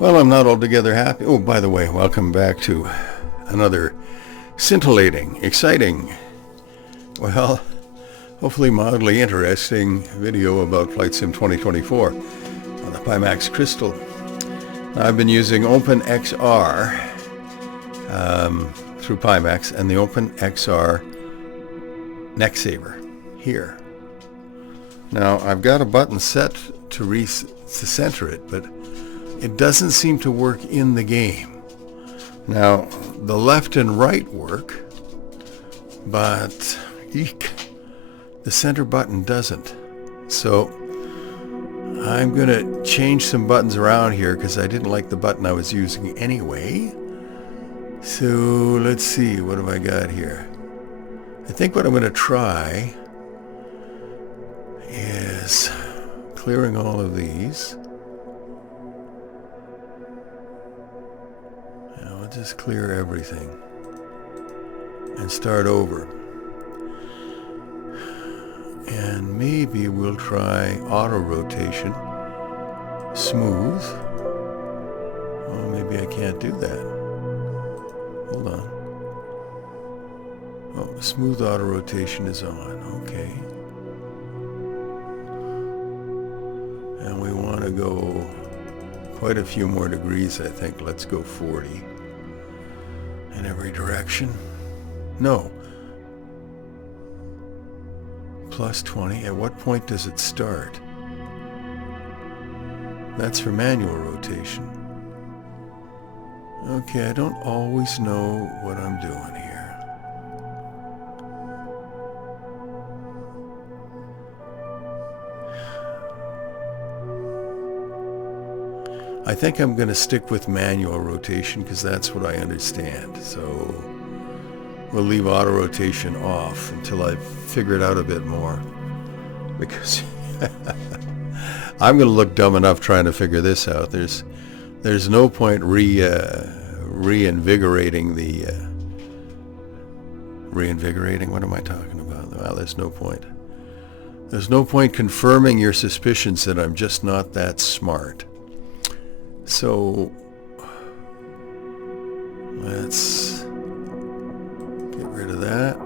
Well, I'm not altogether happy. Oh, by the way, welcome back to another scintillating, exciting, well, hopefully mildly interesting video about Flight Sim 2024 on the Meigs Crystal. I've been using OpenXR through Meigs and the XRNecksafer here. Now, I've got a button set to center it, but it doesn't seem to work in the game. Now, the left and right work, but the center button doesn't. So I'm going to change some buttons around here because I didn't like the button I was using anyway. So let's see, what have I got here? I think what I'm going to try is clearing all of these. Now I'll just clear everything and start over. And maybe we'll try auto rotation, smooth. Oh, maybe I can't do that. Hold on. Oh, smooth auto rotation is on. Okay. And we want to go quite a few more degrees, I think. Let's go 40 in every direction. No. Plus 20. At what point does it start? That's for manual rotation. Okay, I don't always know what I'm doing here. I think I'm going to stick with manual rotation because that's what I understand. So we'll leave auto rotation off until I figure it out a bit more, because I'm going to look dumb enough trying to figure this out. There's no point reinvigorating the reinvigorating. What am I talking about? Well, there's no point. There's no point confirming your suspicions that I'm just not that smart. So let's get rid of that,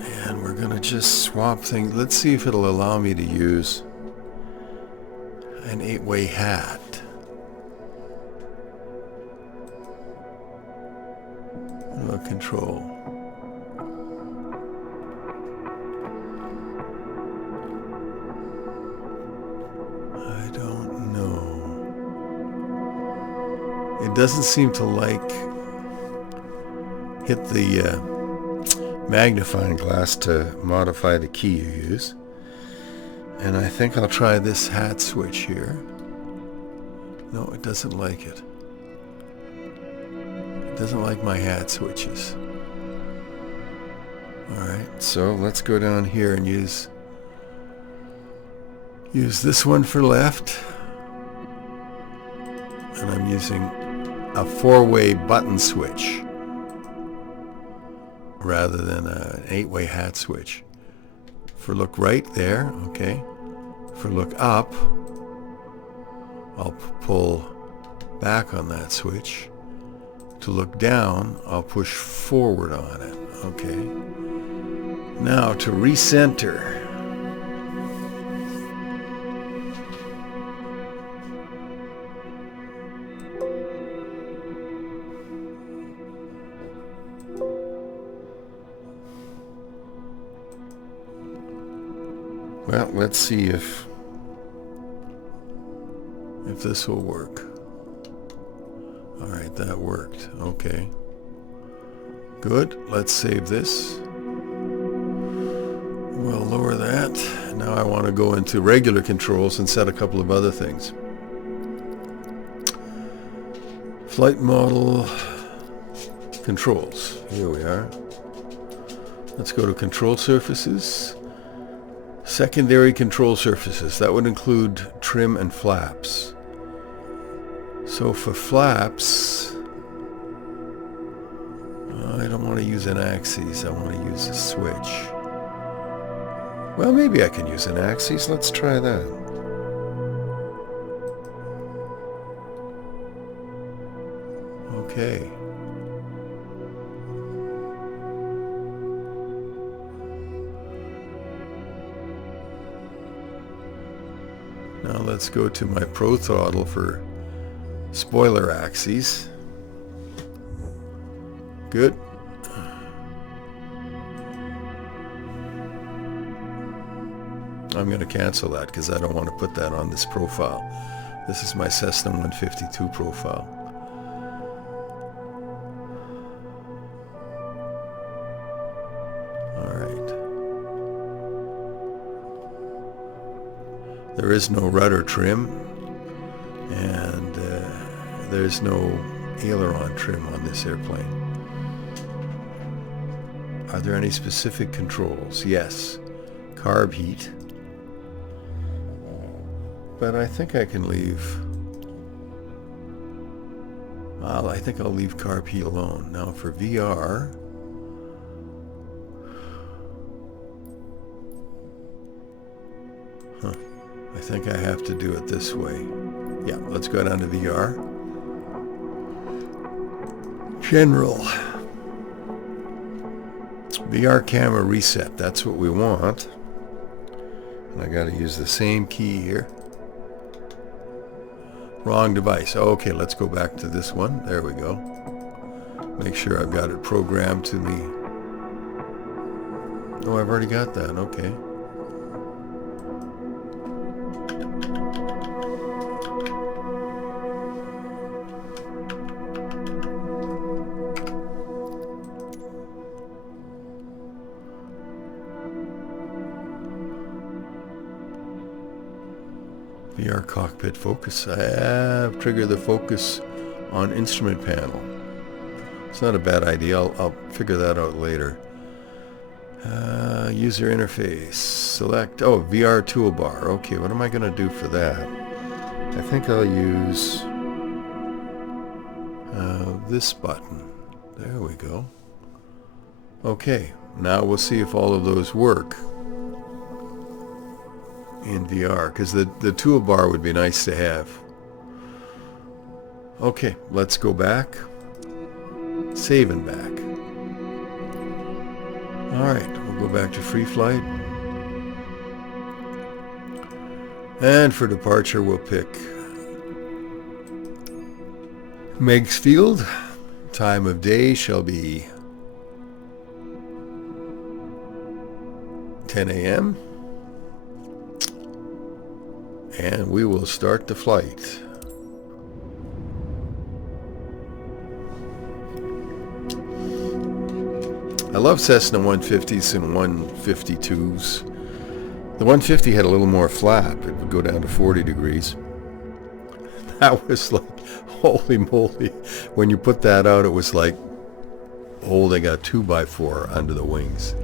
and we're going to just swap things. Let's see if it'll allow me to use an 8-way hat. Remote control. I don't know. It doesn't seem to hit the magnifying glass to modify the key you use. And I think I'll try this hat switch here. No, it doesn't like it. It doesn't like my hat switches. Alright, so let's go down here and use this one for left. And I'm using a 4-way button switch rather than an 8-way hat switch. For look right there, okay. For look up, I'll pull back on that switch. To look down, I'll push forward on it, okay. Now to recenter. Well, let's see if this will work. All right, that worked. Okay. Good. Let's save this. We'll lower that. Now I want to go into regular controls and set a couple of other things. Flight model controls. Here we are. Let's go to control surfaces. Secondary control surfaces. That would include trim and flaps. So for flaps, I don't want to use an axis. I want to use a switch. Well, maybe I can use an axis. Let's try that. Okay. Now let's go to my Pro Throttle for spoiler axes. Good. I'm going to cancel that because I don't want to put that on this profile. This is my Cessna 152 profile. Alright. There is no rudder trim, and there's no aileron trim on this airplane. Are there any specific controls? Yes. Carb heat. But I think I can leave. Well, I think I'll leave carb heat alone. Now for VR. I think I have to do it this way. Yeah, let's go down to VR. General. VR camera reset. That's what we want. And I got to use the same key here. Wrong device. Okay, let's go back to this one. There we go. Make sure I've got it programmed to me. Oh, I've already got that. Okay. VR cockpit focus. I have triggered the focus on instrument panel. It's not a bad idea. I'll figure that out later. User interface. Select. Oh, VR toolbar. Okay, what am I going to do for that? I think I'll use this button. There we go. Okay, now we'll see if all of those work in VR, because the toolbar would be nice to have. Okay, let's go back. Save and back. Alright, we'll go back to free flight. And for departure we'll pick Meigs Field. Time of day shall be 10 a.m. And we will start the flight. I love Cessna 150s and 152s. The 150 had a little more flap. It would go down to 40 degrees. That was like, holy moly. When you put that out, it was like holding a 2x4 under the wings.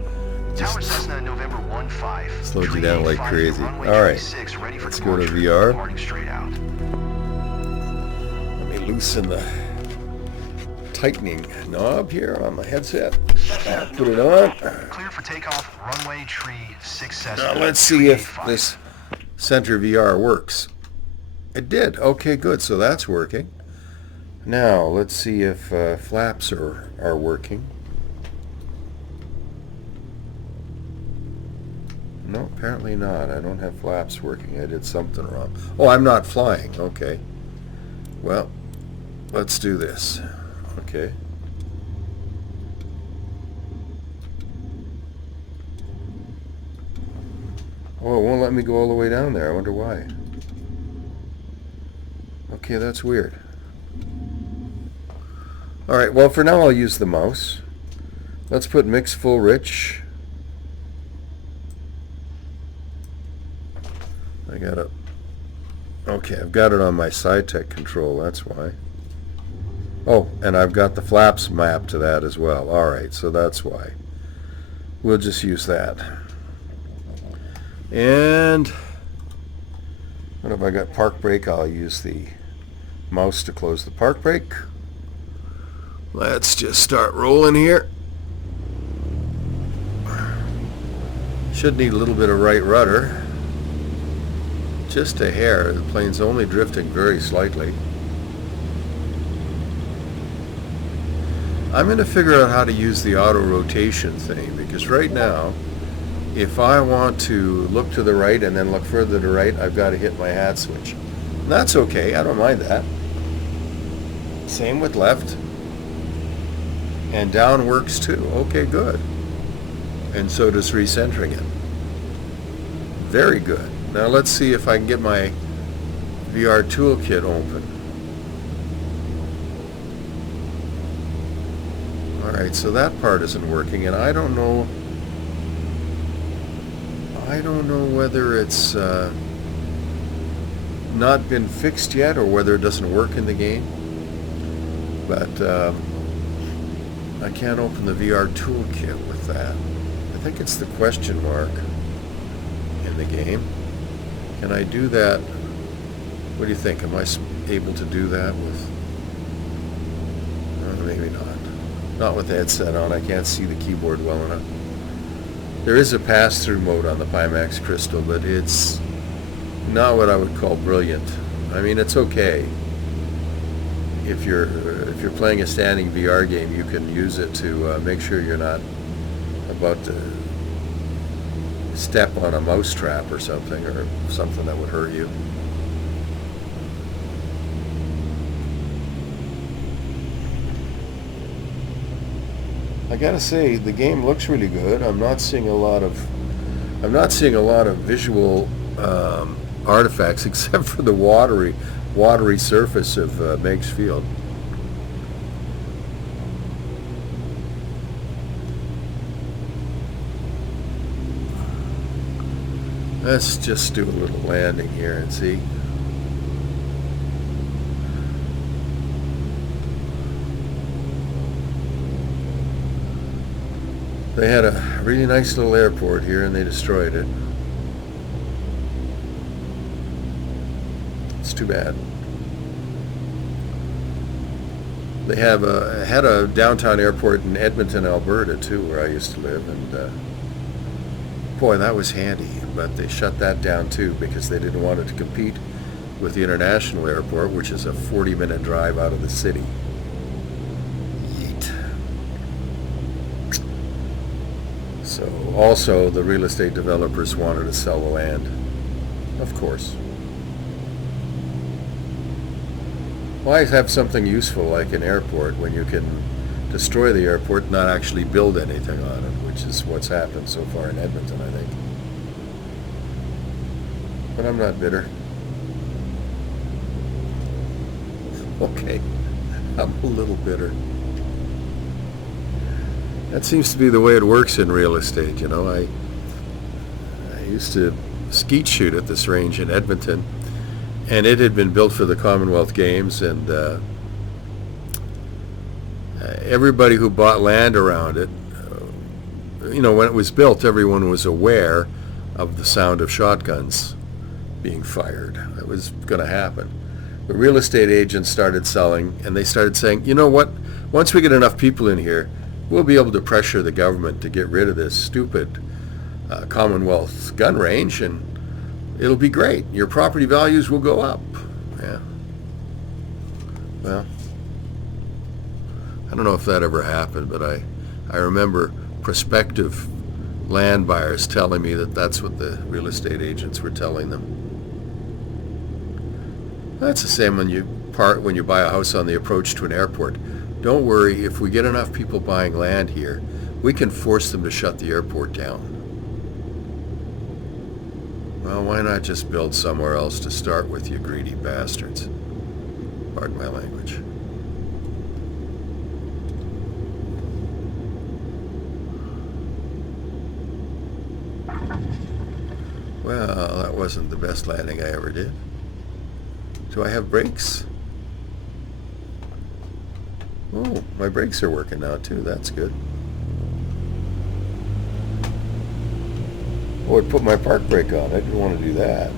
Tower Cessna November 15. Slowed you down like crazy. Alright, let's go to VR. Let me loosen the tightening knob here on my headset. Put it on. Clear for takeoff, runway tree 6 Cessna. Now let's see if this center VR works. It did. Okay, good. So that's working. Now let's see if flaps are working. No, apparently not. I don't have flaps working. I did something wrong. Oh, I'm not flying. Okay. Well, let's do this. Okay. Oh, it won't let me go all the way down there. I wonder why. Okay, that's weird. Alright, well for now I'll use the mouse. Let's put mix full rich. I got it. Okay, I've got it on my SciTech control, that's why. Oh, and I've got the flaps mapped to that as well. Alright, so that's why. We'll just use that. And what have I got? Park brake. I'll use the mouse to close the park brake. Let's just start rolling here. Should need a little bit of right rudder. Just a hair. The plane's only drifting very slightly. I'm going to figure out how to use the auto rotation thing, because right now, if I want to look to the right and then look further to the right, I've got to hit my hat switch. And that's okay, I don't mind that. Same with left. And down works too. Okay, good. And so does recentering it. Very good. Now let's see if I can get my VR toolkit open. Alright, so that part isn't working, and I don't know whether it's not been fixed yet or whether it doesn't work in the game. But I can't open the VR toolkit with that. I think it's the question mark in the game. Can I do that? What do you think? Am I able to do that with... maybe not. Not with the headset on. I can't see the keyboard well enough. There is a pass-through mode on the Pimax Crystal, but it's not what I would call brilliant. I mean, it's okay. If you're playing a standing VR game, you can use it to make sure you're not about to step on a mouse trap or something that would hurt you. I gotta say, the game looks really good. I'm not seeing a lot of visual artifacts except for the watery surface of Meigs Field. Let's just do a little landing here and see. They had a really nice little airport here and they destroyed it. It's too bad. They had a downtown airport in Edmonton, Alberta too, where I used to live, and boy, that was handy. But they shut that down too because they didn't want it to compete with the international airport, which is a 40-minute drive out of the city. Yeet. So also the real estate developers wanted to sell the land, of course. Why have something useful like an airport when you can destroy the airport and not actually build anything on it, which is what's happened so far in Edmonton, I think. But I'm not bitter. Okay, I'm a little bitter. That seems to be the way it works in real estate, you know. I used to skeet shoot at this range in Edmonton, and it had been built for the Commonwealth Games, and everybody who bought land around it, you know, when it was built, everyone was aware of the sound of shotguns being fired. That was going to happen. The real estate agents started selling, and they started saying, you know what, once we get enough people in here, we'll be able to pressure the government to get rid of this stupid Commonwealth gun range, and it'll be great. Your property values will go up. Yeah. Well, I don't know if that ever happened, but I remember prospective land buyers telling me that that's what the real estate agents were telling them. That's the same when you buy a house on the approach to an airport. Don't worry, if we get enough people buying land here, we can force them to shut the airport down. Well, why not just build somewhere else to start with, you greedy bastards? Pardon my language. Well, that wasn't the best landing I ever did. Do I have brakes? Oh, my brakes are working now too. That's good. Oh, it put my park brake on. I didn't want to do that.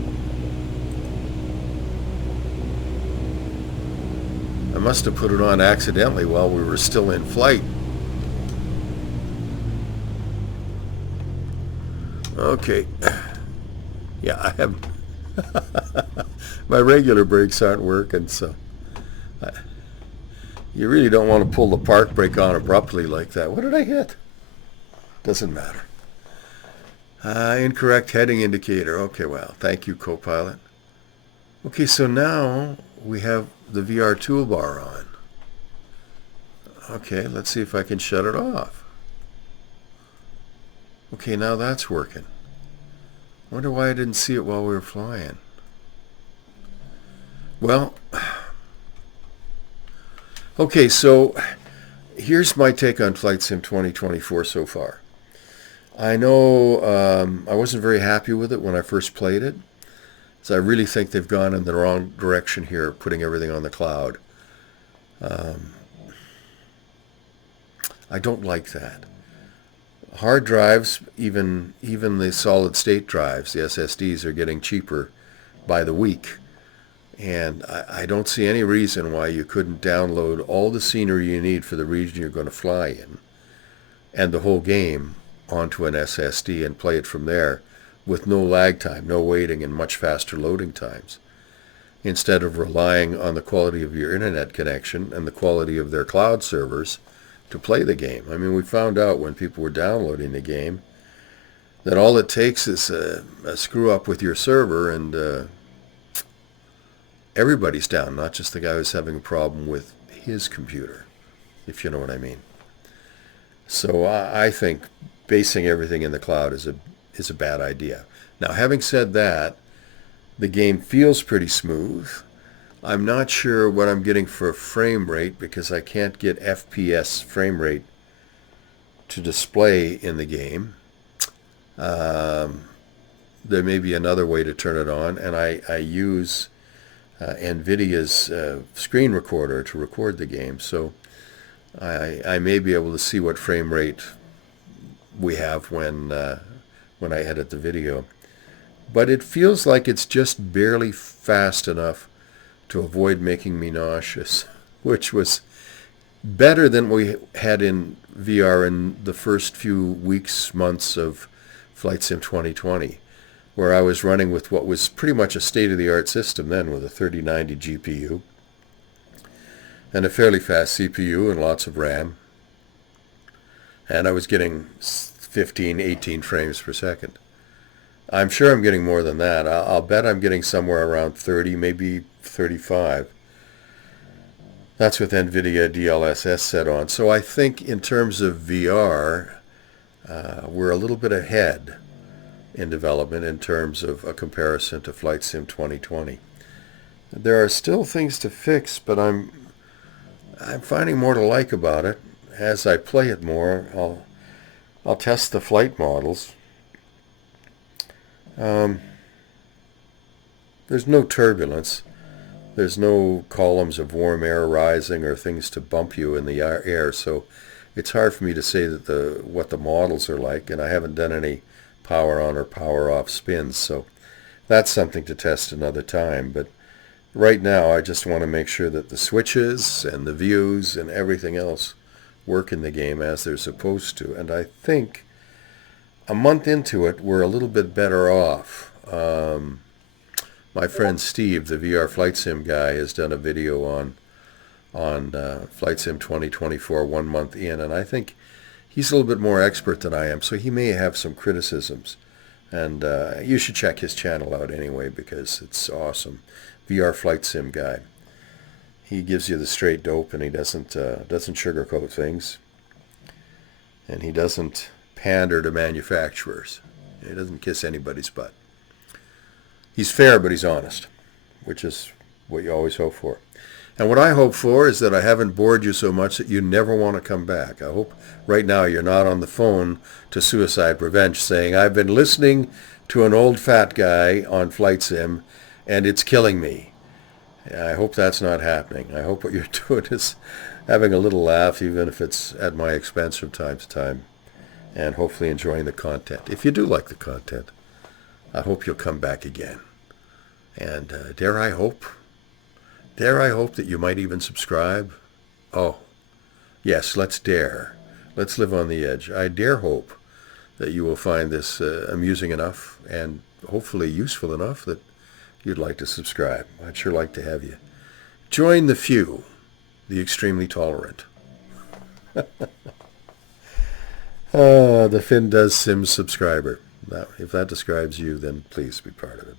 I must have put it on accidentally while we were still in flight. Okay. Yeah, I have... my regular brakes aren't working, so... You really don't want to pull the park brake on abruptly like that. What did I hit? Doesn't matter. Incorrect heading indicator. Okay, well, thank you, Copilot. Okay, so now we have the VR toolbar on. Okay, let's see if I can shut it off. Okay, now that's working. Wonder why I didn't see it while we were flying. Well, okay, so here's my take on Flight Sim 2024 so far. I know I wasn't very happy with it when I first played it, so I really think they've gone in the wrong direction here, putting everything on the cloud. I don't like that. Hard drives, even the solid state drives, the SSDs, are getting cheaper by the week. And I don't see any reason why you couldn't download all the scenery you need for the region you're going to fly in and the whole game onto an SSD and play it from there with no lag time, no waiting, and much faster loading times, instead of relying on the quality of your internet connection and the quality of their cloud servers to play the game. I mean, we found out when people were downloading the game that all it takes is a screw up with your server and everybody's down, not just the guy who's having a problem with his computer, if you know what I mean. So I think basing everything in the cloud is a bad idea. Now, having said that, the game feels pretty smooth. I'm not sure what I'm getting for frame rate because I can't get FPS frame rate to display in the game. There may be another way to turn it on, and I use NVIDIA's screen recorder to record the game, so I may be able to see what frame rate we have when I edit the video. But it feels like it's just barely fast enough to avoid making me nauseous, which was better than we had in VR in the first few weeks, months of Flight Sim 2020, where I was running with what was pretty much a state-of-the-art system then, with a 3090 GPU and a fairly fast CPU and lots of RAM. And I was getting 15, 18 frames per second. I'm sure I'm getting more than that. I'll bet I'm getting somewhere around 30, maybe 35. That's with NVIDIA DLSS set on. So I think in terms of VR, we're a little bit ahead in development in terms of a comparison to Flight Sim 2020. There are still things to fix, but I'm finding more to like about it. As I play it more, I'll test the flight models. There's no turbulence. There's no columns of warm air rising or things to bump you in the air, so it's hard for me to say that what the models are like, and I haven't done any power on or power off spins, so that's something to test another time. But right now I just want to make sure that the switches and the views and everything else work in the game as they're supposed to, and I think a month into it we're a little bit better off. My friend Steve, the VR Flight Sim guy, has done a video on Flight Sim 2024 1 month in, and I think he's a little bit more expert than I am, so he may have some criticisms. And you should check his channel out anyway, because it's awesome. VR Flight Sim guy. He gives you the straight dope, and he doesn't sugarcoat things. And he doesn't pander to manufacturers. He doesn't kiss anybody's butt. He's fair, but he's honest, which is what you always hope for. And what I hope for is that I haven't bored you so much that you never want to come back. I hope right now you're not on the phone to Suicide Revenge saying, I've been listening to an old fat guy on Flight Sim, and it's killing me. I hope that's not happening. I hope what you're doing is having a little laugh, even if it's at my expense from time to time, and hopefully enjoying the content. If you do like the content, I hope you'll come back again. And dare I hope that you might even subscribe? Oh, yes, let's dare. Let's live on the edge. I dare hope that you will find this amusing enough and hopefully useful enough that you'd like to subscribe. I'd sure like to have you join the few the extremely tolerant. The Finn Does Sims subscriber. Now, if that describes you, then please be part of it.